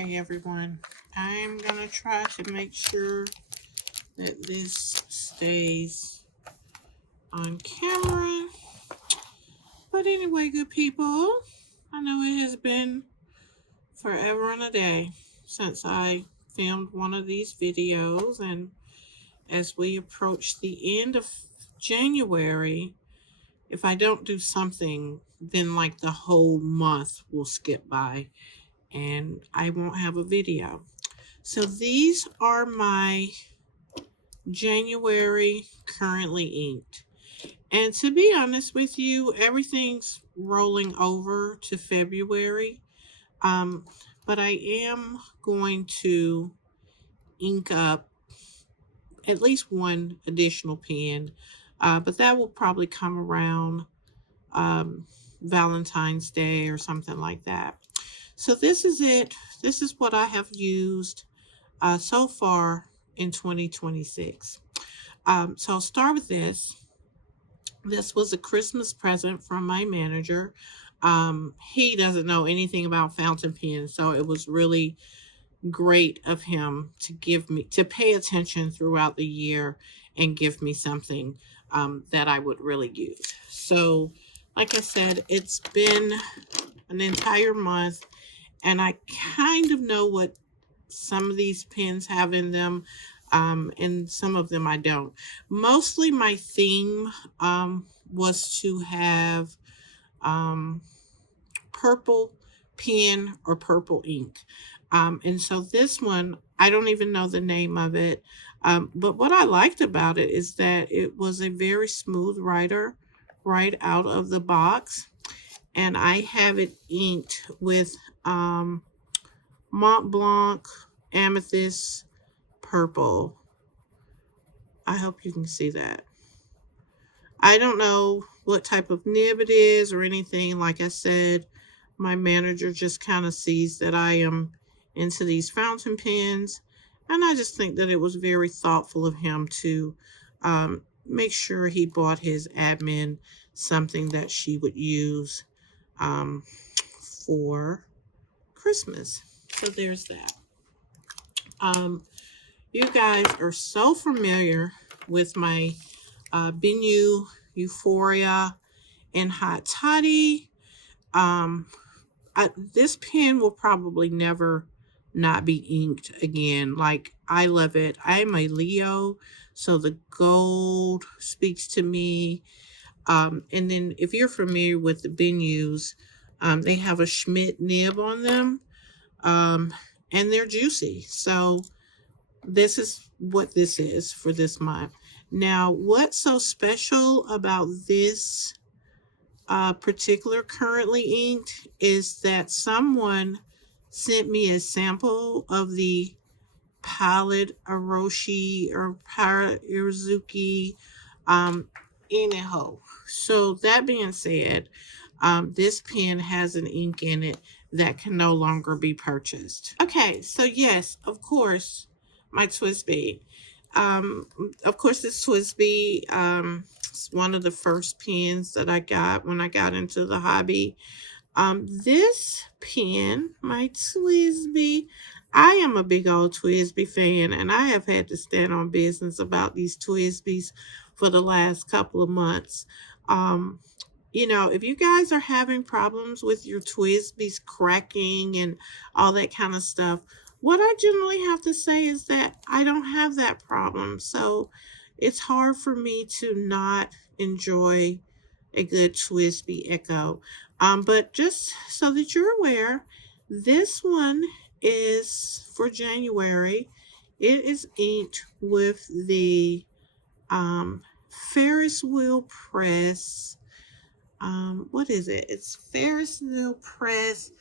Okay, everyone, I'm gonna try to make sure that this stays on camera. But anyway, good people, I know it has been forever and a day since I filmed one of these videos, and as we approach the end of January, if I don't do something, then like the whole month will skip by and I won't have a video. So these are my January currently inked. And to be honest with you, everything's rolling over to February. But I am going to ink up at least one additional pen. But that will probably come around Valentine's Day or something like that. So this is it. This is what I have used so far in 2026. So I'll start with this. This was a Christmas present from my manager. He doesn't know anything about fountain pens, so it was really great of him to pay attention throughout the year and give me something that I would really use. So, like I said, it's been an entire month, and I kind of know what some of these pens have in them, and some of them I don't. Mostly my theme was to have purple pen or purple ink. And so this one, I don't even know the name of it. But what I liked about it is that it was a very smooth writer right out of the box. And I have it inked with Mont Blanc, Amethyst, purple. I hope you can see that. I don't know what type of nib it is or anything. Like I said, my manager just kind of sees that I am into these fountain pens. And I just think that it was very thoughtful of him to make sure he bought his admin something that she would use for Christmas. So there's that. You guys are so familiar with my Benu, Euphoria, and Hot Toddy. This pen will probably never not be inked again. Like, I love it. I'm a Leo, so the gold speaks to me. And then if you're familiar with the Benus, they have a Schmidt nib on them, and they're juicy. So this is what this is for this month. Now, what's so special about this particular currently inked is that someone sent me a sample of the Pilot Iroshizuku Iniho. So that being said, this pen has an ink in it that can no longer be purchased. Okay, so yes, of course, my Twisbi. Of course, this Twisbi, it's one of the first pens that I got when I got into the hobby. This pen, my Twisbi, I am a big old Twisbi fan, and I have had to stand on business about these Twisbis for the last couple of months. You know, if you guys are having problems with your Twisbis cracking and all that kind of stuff, what I generally have to say is that I don't have that problem. So it's hard for me to not enjoy a good Twisbi Echo. But just so that you're aware, this one is for January. It is inked with the Ferris wheel press. What is it? It's Ferris wheel press.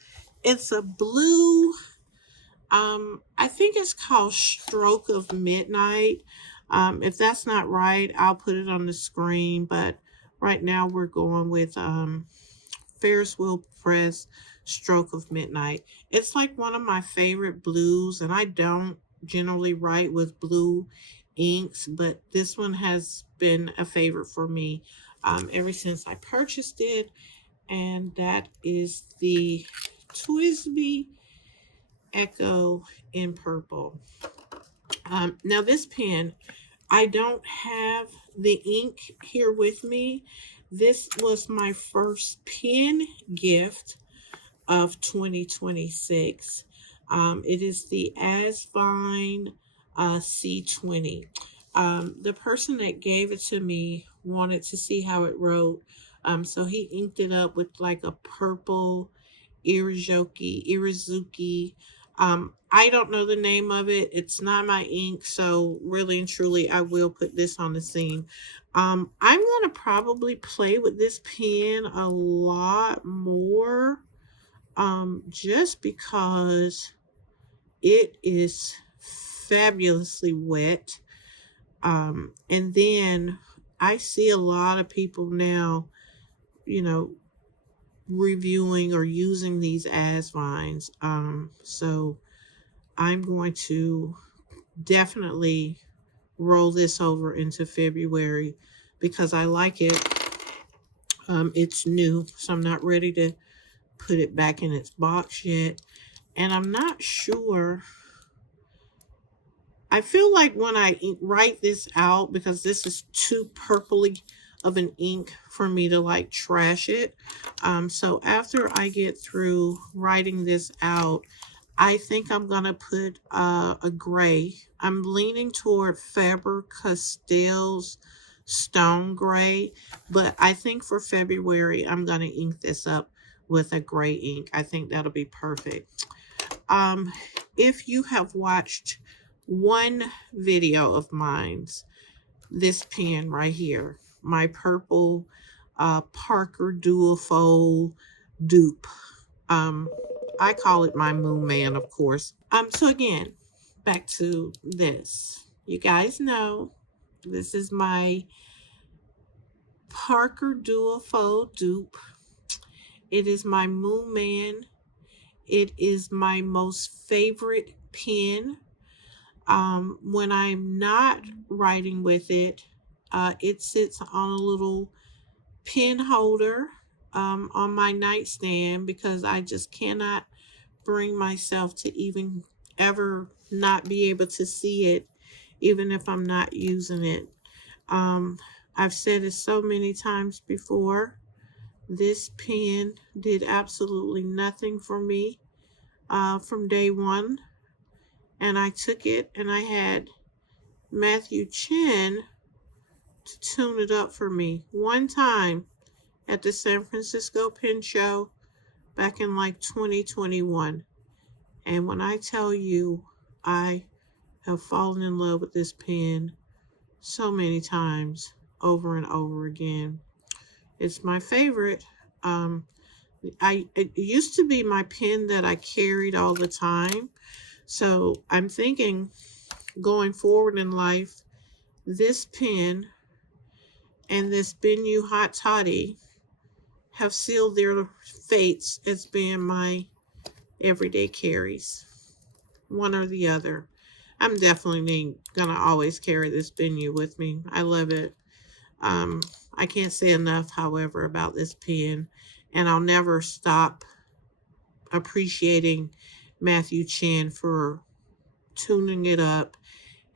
It's a blue. I think it's called Stroke of Midnight. If that's not right, I'll put it on the screen. But right now we're going with Ferris wheel press Stroke of Midnight. It's like one of my favorite blues, and I don't generally write with blue inks, but this one has been a favorite for me ever since I purchased it. And that is the Twisbi Echo in purple. Now this pen, I don't have the ink here with me. This was my first pen gift of 2026. It is the Asvine C20. The person that gave it to me wanted to see how it wrote. So he inked it up with like a purple Irizuki. I don't know the name of it. It's not my ink, so really and truly, I will put this on the scene. I'm gonna probably play with this pen a lot more, just because it is fabulously wet. And then I see a lot of people now, you know, reviewing or using these Asvines. So I'm going to definitely roll this over into February because I like it. It's new, so I'm not ready to put it back in its box yet. And I'm not sure. I feel like when I write this out, because this is too purpley of an ink for me to like trash it. So after I get through writing this out, I think I'm going to put a gray. I'm leaning toward Faber-Castell's Stone Gray, but I think for February, I'm going to ink this up with a gray ink. I think that'll be perfect. If you have watched one video of mine's, this pen right here, my purple Parker Duofold Dupe. I call it my Moon Man, of course. So again, back to this. You guys know this is my Parker Duofold Dupe. It is my Moon Man. It is my most favorite pen. When I'm not writing with it, it sits on a little pen holder on my nightstand because I just cannot bring myself to even ever not be able to see it, even if I'm not using it. I've said it so many times before. This pen did absolutely nothing for me from day one. And I took it and I had Matthew Chen to tune it up for me one time at the San Francisco Pen Show back in like 2021. And when I tell you, I have fallen in love with this pen so many times over and over again. It's my favorite. It used to be my pen that I carried all the time. So I'm thinking going forward in life, this pen and this Benu Hot Toddy have sealed their fates as being my everyday carries. One or the other. I'm definitely gonna always carry this Benu with me. I love it. I can't say enough, however, about this pen, and I'll never stop appreciating Matthew Chen for tuning it up.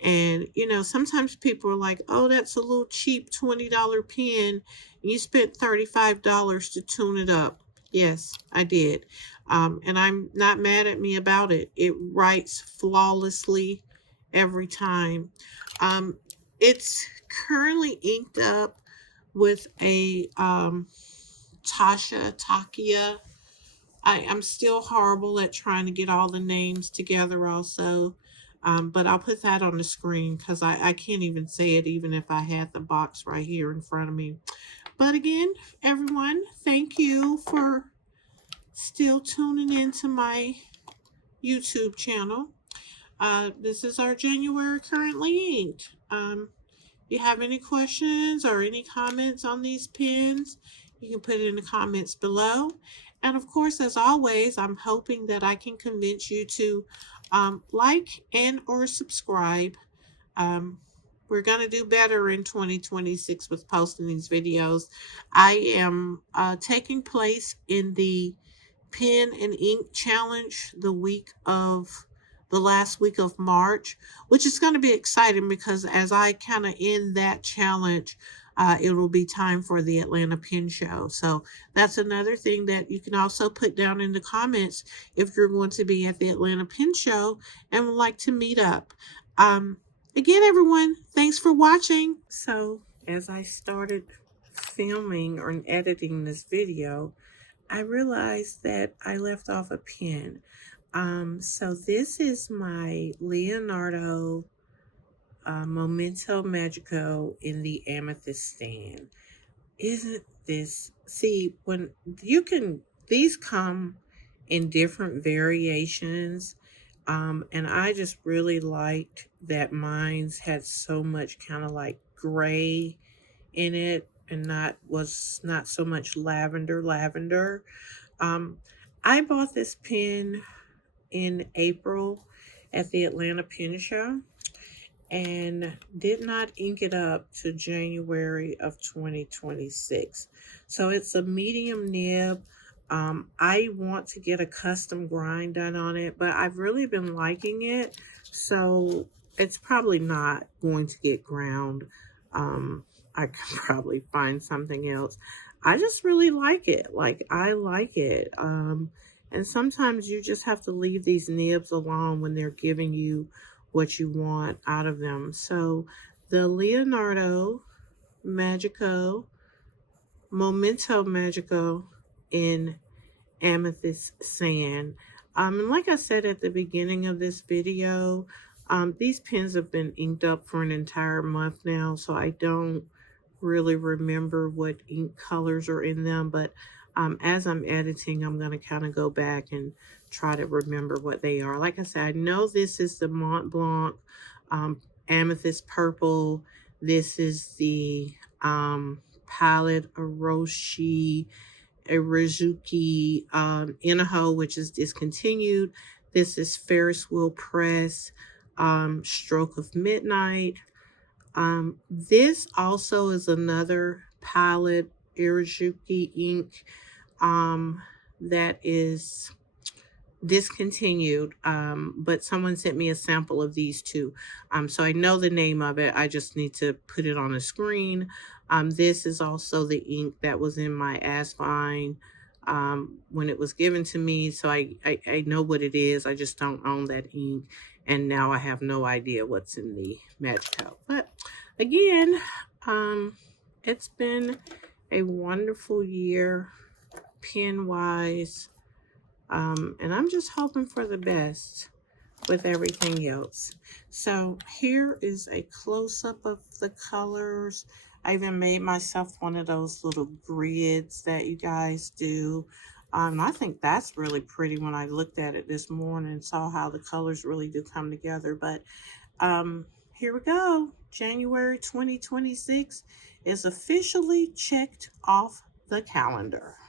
And sometimes people are like, oh, that's a little cheap $20 pen, and you spent $35 to tune it up. Yes, I did. And I'm not mad at me about it. It writes flawlessly every time. It's currently inked up with a Taccia. I'm still horrible at trying to get all the names together also. But I'll put that on the screen because I can't even say it even if I had the box right here in front of me. But again, everyone, thank you for still tuning into my YouTube channel. This is our January currently inked. If you have any questions or any comments on these pens, you can put it in the comments below. And of course, as always, I'm hoping that I can convince you to like and or subscribe. We're going to do better in 2026 with posting these videos. I am taking place in the pen and ink challenge the last week of March, which is going to be exciting because as I kind of end that challenge, it will be time for the Atlanta Pen Show. So that's another thing that you can also put down in the comments if you're going to be at the Atlanta Pen Show and would like to meet up. Again, everyone, thanks for watching. So as I started filming or editing this video, I realized that I left off a pen. So this is my Leonardo Momento Magico in the Amethyst stand. Isn't this, see, when you can, these come in different variations. And I just really liked that mine's had so much kind of like gray in it and was not so much lavender. I bought this pen in April at the Atlanta Pen Show and did not ink it up to January of 2026. So it's a medium nib. I want to get a custom grind done on it, but I've really been liking it, so it's probably not going to get ground. I could probably find something else. I just really like it. Like, I like it. And sometimes you just have to leave these nibs alone when they're giving you what you want out of them. So the Leonardo Momento Magico in Amethyst sand. And like I said at the beginning of this video, these pens have been inked up for an entire month now, so I don't really remember what ink colors are in them, but as I'm editing, I'm going to kind of go back and try to remember what they are. Like I said, I know this is the Mont Blanc Amethyst Purple. This is the Pilot Iroshizuku Inaho, which is discontinued. This is Ferris Wheel Press Stroke of Midnight. This also is another Pilot Iroshizuku ink that is discontinued, but someone sent me a sample of these two, so I know the name of it. I just need to put it on the screen. This is also the ink that was in my Asvine when it was given to me, so I know what it is. I just don't own that ink, and now I have no idea what's in the Magico. But again, it's been a wonderful year pen wise, and I'm just hoping for the best with everything else. So here is a close-up of the colors. I even made myself one of those little grids that you guys do. I think that's really pretty. When I looked at it this morning, saw how the colors really do come together. But here we go. January 2026 is officially checked off the calendar.